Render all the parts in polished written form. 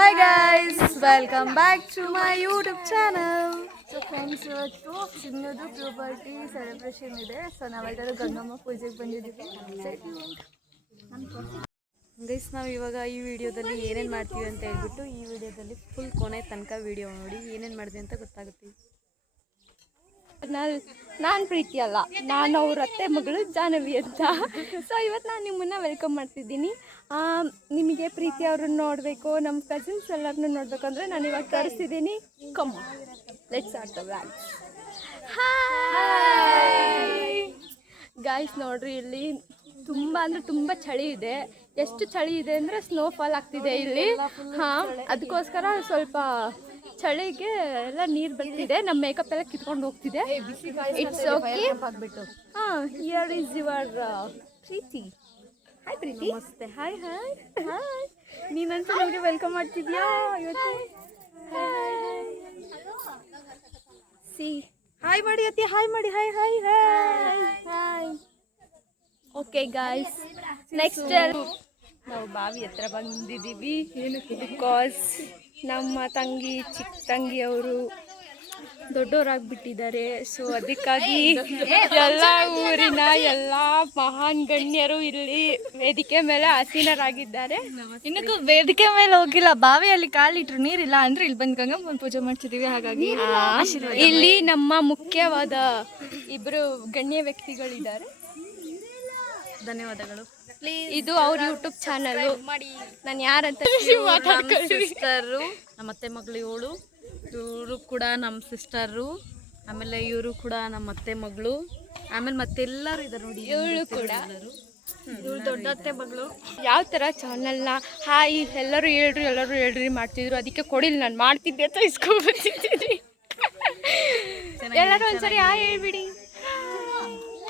Hi guys, welcome back to my YouTube channel. So friends, ಇವತ್ತು ಸಿಂಧುದು puberty celebration ಇದೆ. So ನಾವೆಲ್ಲರೂ ಗಂಗಮ್ಮ ಪೂಜೆಗೆ ಬಂದಿದ್ದೀವಿ. ಗೈಸ್, ನಾವು ಇವಾಗ ಈ ವಿಡಿಯೋದಲ್ಲಿ ಏನೇನು ಮಾಡ್ತೀವಿ ಅಂತ ಹೇಳ್ಬಿಟ್ಟು ಈ ವಿಡಿಯೋದಲ್ಲಿ ಫುಲ್ ಕೊನೆ ತನಕ ವಿಡಿಯೋ ನೋಡಿ ಏನೇನು ಮಾಡಿದೆ ಅಂತ ಗೊತ್ತಾಗುತ್ತೆ. ನಾನು ಪ್ರೀತಿ ಅಲ್ಲ, ನಾನು ಅವ್ರ ಅತ್ತೆ ಮಗಳು ಜಾಹ್ನವಿ ಅಂತ. ಸೊ ಇವತ್ತು ನಾನು ನಿಮ್ಮನ್ನು ವೆಲ್ಕಮ್ ಮಾಡ್ತಿದ್ದೀನಿ. ನಿಮಗೆ ಪ್ರೀತಿ ಅವ್ರನ್ನ ನೋಡಬೇಕು, ನಮ್ಮ ಕಸಿನ್ಸ್ ಎಲ್ಲರನ್ನೂ ನೋಡಬೇಕು ಅಂದರೆ ನಾನು ಇವಾಗ ತರಿಸ್ತಿದ್ದೀನಿ. Come let's start the vlog. Hi guys, ನೋಡ್ರಿ ಇಲ್ಲಿ ತುಂಬ ಅಂದರೆ ತುಂಬ ಚಳಿ ಇದೆ. ಎಷ್ಟು ಚಳಿ ಇದೆ ಅಂದರೆ ಸ್ನೋಫಾಲ್ ಆಗ್ತಿದೆ ಇಲ್ಲಿ. ಹಾಂ, ಅದಕ್ಕೋಸ್ಕರ ಸ್ವಲ್ಪ ಚಳಿಗೆ ಎಲ್ಲ ನೀರು ಬರ್ತಿದೆ. ನಮ್ಮ ಮೇಕಪ್ ಎಲ್ಲ ಕಿತ್ಕೊಂಡು ಹೋಗ್ತಿದೆ. It's okay. ಹಾಂ, here is your Preethi. Hi Preethi. ನಮಸ್ತೆ. Hi hi hi. ನೀನಂತೂ ನಮಗೆ ವೆಲ್ಕಮ್ ಮಾಡ್ತಿದ್ಯಾ ಇವತ್ತು. ಸಿ ಹಾಯ್ ಮಾಡಿ ಅತ್ತಿ, ಹಾಯ್ ಮಾಡಿ. Hi hi hi hi. Okay guys, next ನಾವು ಬಾವಿ ಹತ್ರ ಬಂದಿದ್ದೀವಿ. ಬಿಕಾಸ್ ನಮ್ಮ ತಂಗಿ, ಚಿಕ್ಕ ತಂಗಿಯವರು ದೊಡ್ಡವರಾಗ್ಬಿಟ್ಟಿದ್ದಾರೆ. ಸೊ ಅದಕ್ಕಾಗಿ ಎಲ್ಲ ಊರಿನ ಎಲ್ಲ ಮಹಾನ್ ಗಣ್ಯರು ಇಲ್ಲಿ ವೇದಿಕೆ ಮೇಲೆ ಆಸೀನರಾಗಿದ್ದಾರೆ. ಇನ್ನಕ್ಕೂ ವೇದಿಕೆ ಮೇಲೆ ಹೋಗಿಲ್ಲ, ಬಾವಿಯಲ್ಲಿ ಕಾಲಿಟ್ರು ನೀರಿಲ್ಲ ಅಂದ್ರೆ ಇಲ್ಲಿ ಬಂದು ಗಂಗಮ್ಮ ಪೂಜೆ ಮಾಡ್ತಿದ್ದೀವಿ. ಹಾಗಾಗಿ ಇಲ್ಲಿ ನಮ್ಮ ಮುಖ್ಯವಾದ ಇಬ್ಬರು ಗಣ್ಯ ವ್ಯಕ್ತಿಗಳಿದ್ದಾರೆ. ಧನ್ಯವಾದಗಳು. ಇದು ಅವ್ರ ಯೂಟ್ಯೂಬ್ ಚಾನಲ್. ನಾನು ಯಾರಂತ ಸಿಸ್ಟರು, ನಮ್ಮ ಅತ್ತೆ ಮಗಳು ಇವಳು, ಇವರು ಕೂಡ ನಮ್ಮ ಸಿಸ್ಟರು, ಆಮೇಲೆ ಇವರು ಕೂಡ ನಮ್ಮ ಅತ್ತೆ ಮಗಳು, ಆಮೇಲೆ ಮತ್ತೆಲ್ಲರೂ ಇದ್ದಾರೆ ನೋಡಿ. ಇವಳು ಕೂಡ ಇವಳು ದೊಡ್ಡ ಅತ್ತೆ ಮಗಳು. ಯಾವ ಥರ ಚಾನಲ್ನ ಹಾಯ್ ಎಲ್ಲರೂ ಹೇಳ್ರಿ ಮಾಡ್ತಿದ್ರು. ಅದಕ್ಕೆ ಕೊಡಿಲ್ಲ, ನಾನು ಮಾಡ್ತಿದ್ದೆ ಅಂತ ಇಸ್ಕೊಂಡ್ಬರ್ತಿದ್ದೀನಿ. ಎಲ್ಲರೂ ಒಂದ್ಸರಿ ಹಾಯ್ ಹೇಳ್ಬಿಡಿ.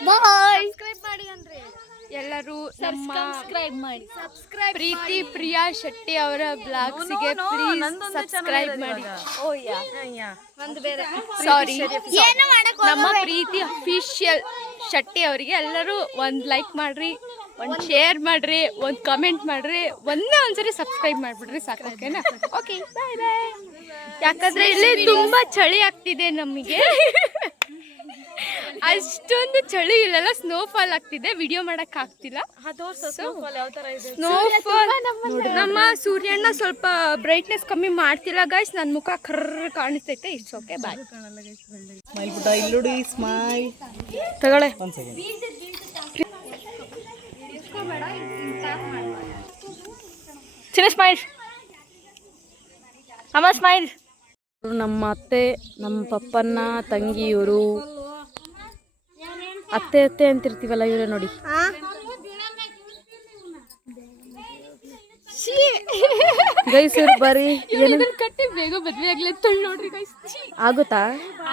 ಬಾಯ್. ಸಬ್ಸ್ಕ್ರೈಬ್ ಮಾಡಿ ಅಂದ್ರೆ ಎಲ್ಲರೂ ನಮ್ಮ ಪ್ರೀತಿ ಪ್ರಿಯಾ ಶೆಟ್ಟಿ ಅವರ ಬ್ಲಾಗ್ಸಿಗೆ ಪ್ಲೀಸ್ ಸಬ್ಸ್ಕ್ರೈಬ್ ಮಾಡಿ. ಓ ಯಾ, ಒಂದು ಬೇರೆ ಸಾರಿ, ನಮ್ಮ ಪ್ರೀತಿ ಅಫಿಷಿಯಲ್ ಶೆಟ್ಟಿ ಅವರಿಗೆ ಎಲ್ಲರೂ ಒಂದು ಲೈಕ್ ಮಾಡ್ರಿ, ಒಂದು ಶೇರ್ ಮಾಡ್ರಿ, ಒಂದು ಕಮೆಂಟ್ ಮಾಡ್ರಿ, ಒಂದ್ಸರಿ ಸಬ್ಸ್ಕ್ರೈಬ್ ಮಾಡಿಬಿಡ್ರಿ ಸಾಕು. ಓಕೆನಾ? ಓಕೆ, ಬಾಯ್ ಬಾಯ್. ಯಾಕಂದ್ರೆ ಇಲ್ಲಿ ತುಂಬಾ ಚಳಿ ಆಗ್ತಿದೆ ನಮಗೆ. ಅಷ್ಟೊಂದು ಚಳಿ ಇಲ್ಲೆಲ್ಲ ಸ್ನೋಫಾಲ್ ಆಗ್ತಿದೆ. ವಿಡಿಯೋ ಮಾಡಕ್ ಆಗ್ತಿಲ್ಲ. ಸ್ನೋಫಾಲ್ ನಮ್ಮ ಸೂರ್ಯನ ಸ್ವಲ್ಪ ಬ್ರೈಟ್ನೆಸ್ ಕಮ್ಮಿ ಮಾಡ್ತಿಲ್ಲ ಗೈಸ್. ನನ್ನ ಮುಖ ಕರ್ರ ಕಾಣಿಸ್ತೈತೆ. It's okay, bye. ಸ್ಮೈಲ್ ತಗೊಳ್ಳೆ. ಚಿನ್ನ ಸ್ಮೈಲ್, ಅಮ್ಮ ಸ್ಮೈಲ್. ನಮ್ಮ ಅತ್ತೆ, ನಮ್ಮ ಪಪ್ಪನ್ನ ತಂಗಿ ಇವರು. ಅತ್ತೆ ಅತ್ತೆ ಅಂತಿರ್ತೀವಲ್ಲ, ಇವರೇ ನೋಡಿ. ಗೈಸ್ ಬರೀ ಕಟ್ಟಿ ಬೇಗ ಮದ್ವೆ ಆಗ್ಲಿ ನೋಡ್ರಿ ಗೈಸ್. ಆಗುತ್ತಾ?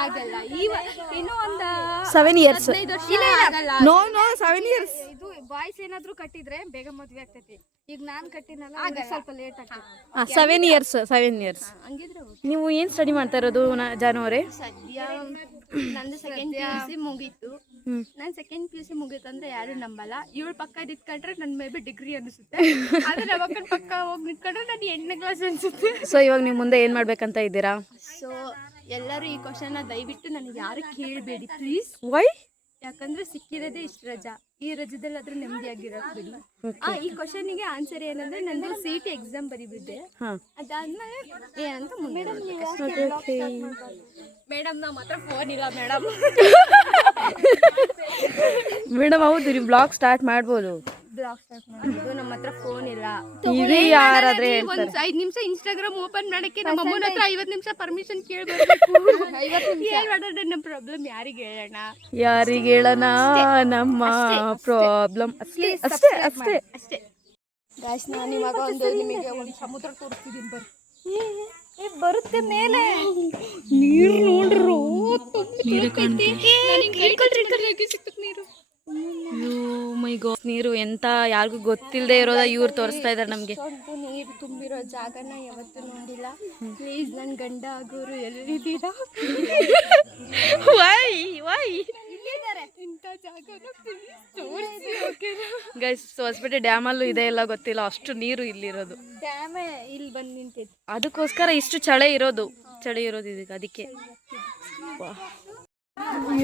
ಆಗಲ್ಲ. ಇನ್ನೂ ಒಂದು 7 years. 15 ವರ್ಷ ಆಗಲ್ಲ. No 7 years. ಇದು ಬಾಯ್ಸ್ ಏನಾದ್ರು ಕಟ್ಟಿದ್ರೆ ಬೇಗ ಮದ್ವೆ ಆಗ್ತೈತಿ. ಈಗ ನಾನ್ ಕಟ್ಟಿನಲ್ಲ, ಸ್ವಲ್ಪ ಲೇಟ್ ಆಗ್ತೈತಿ. 7 years. ಹಂಗಿದ್ರೆ ನೀವು ಏನ್ ಸ್ಟಡಿ ಮಾಡ್ತಾ ಇರೋದು ಜಾನು ಅವರೇ? ಸದ್ಯ ನಂದು ಸೆಕೆಂಡ್ PUC ಮುಗೀತು. ನಾನು ಸೆಕೆಂಡ್ PUC ಮುಗೀತು ಅಂದ್ರೆ ಯಾರು ನಂಬಲ್ಲ. ಇವಳು ಪಕ್ಕ ನಿಂತ್ಕೊಂಡ್ರೆ ನನ್ ಮೇ ಬಿ ಡಿಗ್ರಿ ಅನಿಸುತ್ತೆ. ಆದ್ರೆ ನಮ್ಮ ಪಕ್ಕ ಹೋಗಿ ನಿಂತ್ಕೊಂಡ್ರೆ ನಾನು 8ನೇ ಕ್ಲಾಸ್ ಅನ್ಸುತ್ತೆ. ಸೊ ಇವಾಗ ನೀವು ಮುಂದೆ ಏನ್ ಮಾಡ್ಬೇಕಂತ ಇದ್ದೀರಾ? ಸೊ ಎಲ್ಲರೂ ಈ ಕ್ವಶನ್ ದಯವಿಟ್ಟು ನನಗೆ ಯಾರು ಕೇಳಬೇಡಿ ಪ್ಲೀಸ್. ವೈ? ಯಾಕಂದ್ರೆ ಸಿಕ್ಕಿರೋದೇ ಇಷ್ಟು ರಜಾ. ಈ ರಜದಲ್ಲಿ ಆದ್ರೂ ನೆಮ್ಮದಿಯಾಗಿರೋದು ಬಿಡಿ. ಈ ಕ್ವಶನಿಗೆ ಆನ್ಸರ್ ಏನಂದ್ರೆ ನಂದು CET ಎಕ್ಸಾಮ್ ಬರಿಬಿದ್ದೆ. ಅದಾದ್ಮೇಲೆ ಏನಂತ ಮೇಡಮ್ ನಮ್ಮ ಹತ್ರ ಫೋನ್ ಇಲ್ಲ ಮೇಡಮ್. ಮೇಡಮ್ ಹೌದು, ನೀವು ಬ್ಲಾಗ್ ಸ್ಟಾರ್ಟ್ ಮಾಡ್ಬೋದು. ಬ್ಲಾಗ್ ಸ್ಟಾರ್ಟ್ ಮಾಡೋದು, ನಮ್ಮ ಹತ್ರ ಫೋನ್ ಇಲ್ಲ. ಇದು ಯಾರಾದ್ರೆ ಒಂದು 5 ನಿಮಿಷ ಇನ್ಸ್ಟಾಗ್ರಾಮ್ ಓಪನ್ ಮಾಡಕ್ಕೆ ನಮ್ಮ ಅಮ್ಮನ ಹತ್ರ 50 ನಿಮಿಷ ಪರ್ಮಿಷನ್ ಕೇಳಬೇಕು. ನಮ್ಮ ಪ್ರಾಬ್ಲಮ್ ಯಾರಿಗೆ ಹೇಳೋಣ? ಯಾರಿಗೆ ಹೇಳೋಣ ನಮ್ಮ ಪ್ರಾಬ್ಲಮ್? ಅಷ್ಟೇ ಅಷ್ಟೇ ಅಷ್ಟೇ ಗಾಯ್ಸ್. ನಾನು ಇವಾಗ ನಿಮಗೆ ಒಂದು ಸಮುದ್ರ ತೋರಿಸ್ತಿದ್ದೀನಿ. ಬರುತ್ತೆ ಮೇಲೆ ನೀರು ನೋಡ್ರು. ನೀರು ಎಂತ ಯಾರಿಗೂ ಗೊತ್ತಿಲ್ಲದೆ ಇರೋದ ಇವ್ರು ತೋರಿಸ್ತಾ ಇದಾರೆ ನಮ್ಗೆ. ನೀರು ತುಂಬಿರೋ ಜಾಗನ ಯಾವತ್ತೂ ನೋಡಿಲ್ಲ. ಪ್ಲೀಸ್ ನನ್ನ ಗಂಡ ಆಗೋರು ಎಲ್ಲಿದ್ದೀರಾ? ವೈ ವೈ ಗೈಸ್ ಹೊಸಪೇಟೆ ಡ್ಯಾಮಲ್ಲೂ ಇದೆ ಎಲ್ಲ ಗೊತ್ತಿಲ್ಲ, ಅಷ್ಟು ನೀರು ಇಲ್ಲಿರೋದು. ಡ್ಯಾಮೇ ಇಲ್ಲಿ ಬಂದು ನಿಂತಿದ್ದು, ಅದಕ್ಕೋಸ್ಕರ ಇಷ್ಟು ಚಳಿ ಇರೋದು ಇದಕ್ಕೆ. ಅದಕ್ಕೆ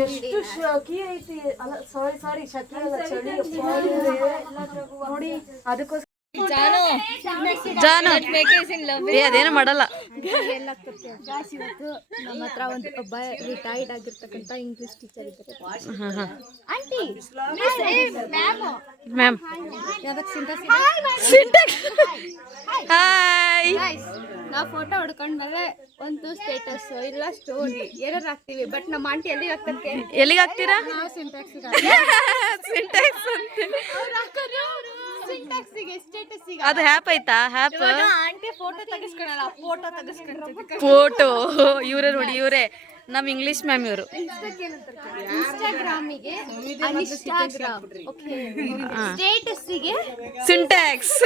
ಎಷ್ಟು ಶಕಿ ಐತಿ, ಅಲ್ಲ ಸಾರಿ ಶಕಿ ಅಲ್ಲ, ಚಳಿ ನೋಡಿ. ಅದಕ್ಕೋಸ್ಕರ ಜಾನು ಅದೇನು ಮಾಡಲ್ಲ. ಇವತ್ತು ನಮ್ಮ ಹತ್ರ ಒಂದು ಒಬ್ಬ ರಿಟೈರ್ಡ್ ಆಗಿರ್ತಕ್ಕಂಥ ಇಂಗ್ಲಿಷ್ ಟೀಚರ್ ಇದ್ದಾರೆ. Ma'am hi. ನಾವು ಫೋಟೋ ಹೊಡ್ಕೊಂಡ್ಮೇಲೆ ಒಂದು ಸ್ಟೇಟಸ್ ಇಲ್ಲ ಸ್ಟೋರಿ ಏನಾರು ಹಾಕ್ತಿವಿ. ಬಟ್ ನಮ್ಮ ಆಂಟಿ ಎಲ್ಲಿಗೆ ಹಾಕ್ತಂತೆ, ಎಲ್ಲಿಗೆ ಹಾಕ್ತೀರಾ? ಅದು ಹ್ಯಾಪ್ ಐತಾ? ಹ್ಯಾಪ್ ಆಂಟಿ ಫೋಟೋ ತೆಗಿಸ್ಕೊಳಲ್ಲ, ಫೋಟೋ ಇವರೇ ನೋಡಿ, ಇವರೇ ನಮ್ಮ ಇಂಗ್ಲಿಷ್ ಮ್ಯಾಮ್ ಇವರು. ಇನ್ಸ್ಟಾಗ್ರಾಮಿಗೆ ಅನ್ಇನ್ಸ್ಟಾಗ್ರಾಮ್, ಓಕೆ, ಸ್ಟೇಟಸ್ಸಿಗೆ ಸಿಂಟ್ಯಾಕ್ಸ್.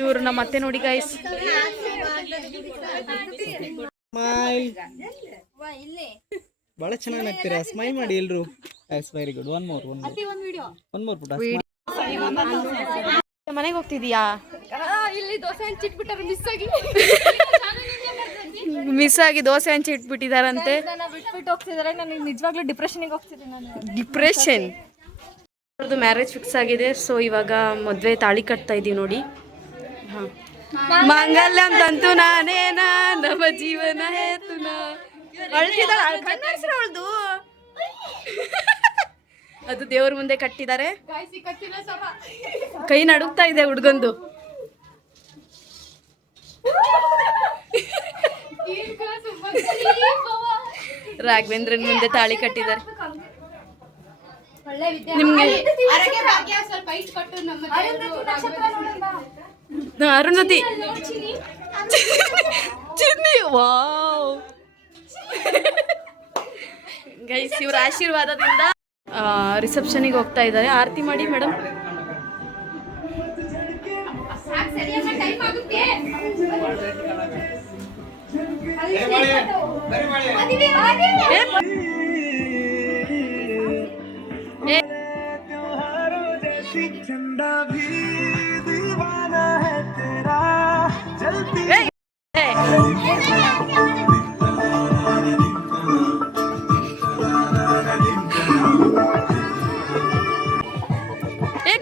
ಇವರು ನಮ್ಮ ಅತ್ತೆ ನೋಡಿ ಗೈಸ್. ಬಹಳ ಚೆನ್ನಾಗಿ ಆಗ್ತೀರಾ, ಸ್ಮೈಲ್ ಮಾಡಿ ಎಲ್ರು. Very good. ಒನ್ ಮೋರ್ ಪುಟ. ಮನೆಗೆ ಹೋಗ್ತಿದೀಯಾ? ಇಲ್ಲಿ ದೋಸೆ ಹಂಚಿಟ್ಬಿಟ್ಟಾರೆ, ಮಿಸ್ ಆಗಿ ದೋಸೆ ಹಂಚಿ ಇಟ್ಬಿಟ್ಟಿದಾರಂತೆ. ಬಿಟ್ಬಿಟ್ಟು ಹೋಗ್ತಿದಾರೆ. ನನಗೆ ನಿಜವಾಗ್ಲೂ ಡಿಪ್ರೆಷನ್ಗೆ ಹೋಗ್ತಿದ್ದೆ ನಾನು. ಡಿಪ್ರೆಷನ್. ಅವ್ರದ್ದು ಮ್ಯಾರೇಜ್ ಫಿಕ್ಸ್ ಆಗಿದೆ. ಸೊ ಇವಾಗ ಮದುವೆ ತಾಳಿ ಕಟ್ತಾ ಇದೀವಿ ನೋಡಿ. ಹಾಂ, ಮಂಗಲ್ಯಂ ತಂತು ನಾನೇನಾ ನವ ಜೀವನ ಹೇತುನ. ಅವಳದು ಅದು ದೇವ್ರ ಮುಂದೆ ಕಟ್ಟಿದ್ದಾರೆ. ಕೈ ನಡುಗ್ತಾ ಇದೆ ಹುಡ್ಗಂದು. ರಾಘವೇಂದ್ರನ್ ಮುಂದೆ ತಾಳಿ ಕಟ್ಟಿದ್ದಾರೆ. ನಿಮ್ಗೆ ಅರುಣತಿ ಚಿನ್ನಿ, ವಾವ್ ಗೈಸ್, ಇವ್ರ ಆಶೀರ್ವಾದದಿಂದ ರಿಸೆಪ್ಷನಿಗೆ ಹೋಗ್ತಾ ಇದ್ದಾರೆ. ಆರತಿ ಮಾಡಿ ಮೇಡಮ್.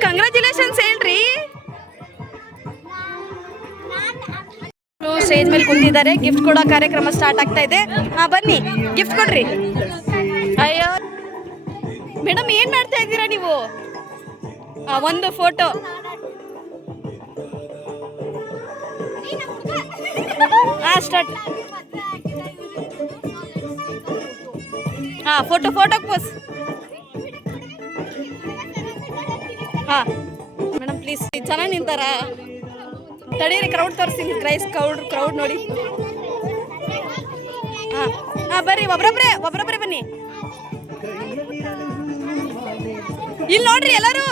ಕಂಗ್ರಾಚುಲೇಷನ್ಸ್ ಹೇಳ್ರಿ. ಸ್ಟೇಜ್ ಮೇಲೆ ಕುಂತಿದ್ದಾರೆ. ಗಿಫ್ಟ್ ಕೊಡೋ ಕಾರ್ಯಕ್ರಮ ಸ್ಟಾರ್ಟ್ ಆಗ್ತಾ ಇದೆ. ಹಾ ಬನ್ನಿ, ಗಿಫ್ಟ್ ಕೊಡ್ರಿ. ಅಯ್ಯೋ ಮೇಡಮ್, ಏನ್ ಮಾಡ್ತಾ ಇದ್ದೀರಾ ನೀವು? ಒಂದು ಫೋಟೋ. ಹಾ ಸ್ಟಾರ್ಟ್. ಹಾ ಫೋಟೋ ಪೋಸ್. ಹಾ ಮೇಡಮ್ ಪ್ಲೀಸ್. ಚೆನ್ನಾಗಿ ನಿಂತಾರ? ತಡೀರಿ, ಕ್ರೌಡ್ ತೋರಿಸ್ತೀನಿ. ಕ್ರೌಡ್ ನೋಡಿ. ಹಾ ಹಾ ಬರ್ರಿ, ಒಬ್ರೊಬ್ರೆ ಬನ್ನಿ. ಇಲ್ಲಿ ನೋಡ್ರಿ ಎಲ್ಲರೂ.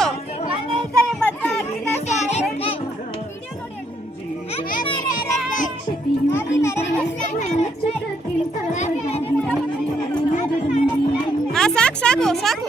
ಹಾ ಸಾಕು.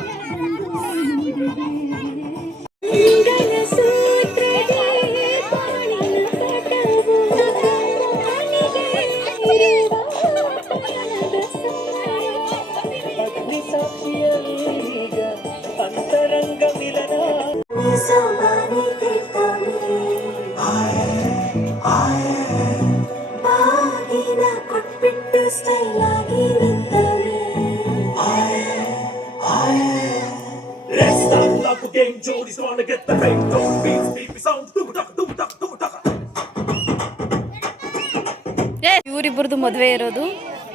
Jody's gonna get the fame. Don't beats, beat sound. ಇವರಿಬ್ಬರದು ಮದುವೆ ಇರೋದು.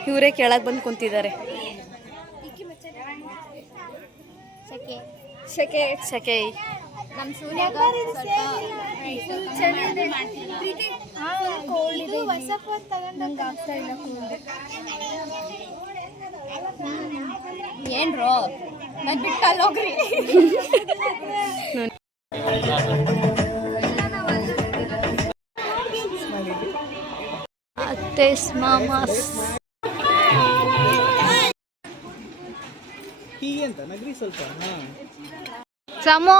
ಇವರೇ ಕೆಳಗೆ ಬಂದು ಕುಂತಿದ್ದಾರೆ. ಶಕೆ ನಮ್ಮ ಸೂರ್ಯಾಗ ಏನ್ರೋ ನನ್ ಬಿಟ್ಟಲ್ಲಿ ಹೋಗ್ರಿ. Taste mama's. ಹೀಗೆ ಅಂತ ನಗ್ರಿ ಸ್ವಲ್ಪ. ಹಾ ಸಮೋ